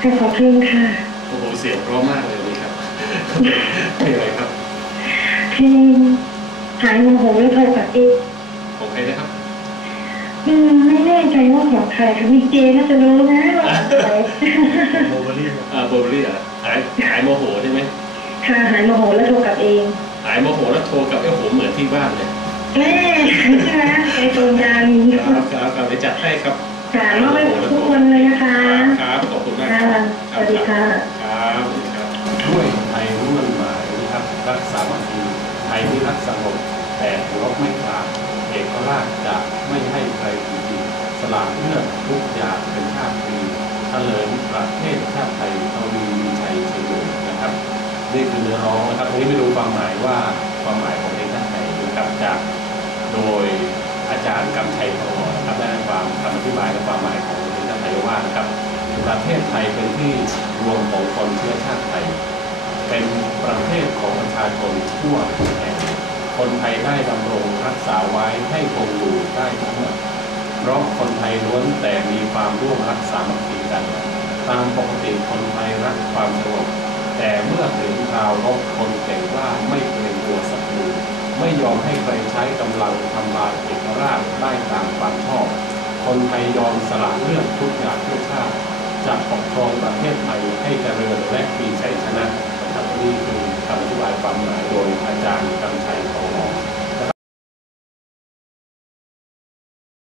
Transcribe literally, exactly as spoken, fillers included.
ค่ะขอบคุณค่ะโอ้โหเสียงเพราะมากเลยนี่ครับเพลงอะไรครับเพลงหายโมโหแล้วโทรกลับเองของใครนะครับอืมไม่แน่ใจว่าของใครค่ะมีเจน่าจะรู้นะว่าของใครโบเบอรี่อ่าโบเบอรี่อ่ะหายหายโมโหใช่ไหมค่ะหายโมโหแล้วโทรกลับเองหายโมโหแล้วโทรกับไอ้โหเหมือนที่บ้านเลยแม่ใช่ไหมใจตรงกันครับครับครับไปจัดให้ครับค่ะมอบให้ทุกคนเลยนะคะครับขอบคุณมากครับสวัสดีค่ะครับครับด้วยไทยร่วมหมายนะครับรักษามัคคีไทยที่รักสงบแต่รบไม่ขาดเอกราชจะไม่ให้ใครจริงสละเลือดทุกอย่างเป็นชาติปีเถลิงประเทศชาติไทยทวีมีชัยเชียงใหม่นะครับนี่คือเนื้อร้องนะครับทีนี้ไปดูความหมายว่าความหมายของเพลงชาติไทยนะครับจากโดยอาจารย์กำชัยทองหล่อนะครับได้ความคำอธิบายและความหมายของเพลงชาติไทยว่านะครับประเทศไทยเป็นที่รวมของคนเชื้อชาติไทยเป็นประเทศของประชาชนทั่วแห่งคนไทยได้ดำรงรักษาไว้ให้คงอยู่ได้ทั้งหมดเพราะคนไทยล้วนแต่มีความร่วมรักสามัคคีกันตามปกติคนไทยรักความสงบแต่เมื่อถึงคราวรบคนเก่งกล้าไม่เกรงกลัวศัตรูไม่ยอมให้ใครใช้กำลังทำลายเอกราชได้ตามความชอบคนไทยยอมสละเลือดทุกอย่างเพื่อชาติจะปกครองประเทศไทยให้เจริญและมีชัยชนะนะครับนี่คือคำอธิบายความหมายโดยอาจารย์กำชัย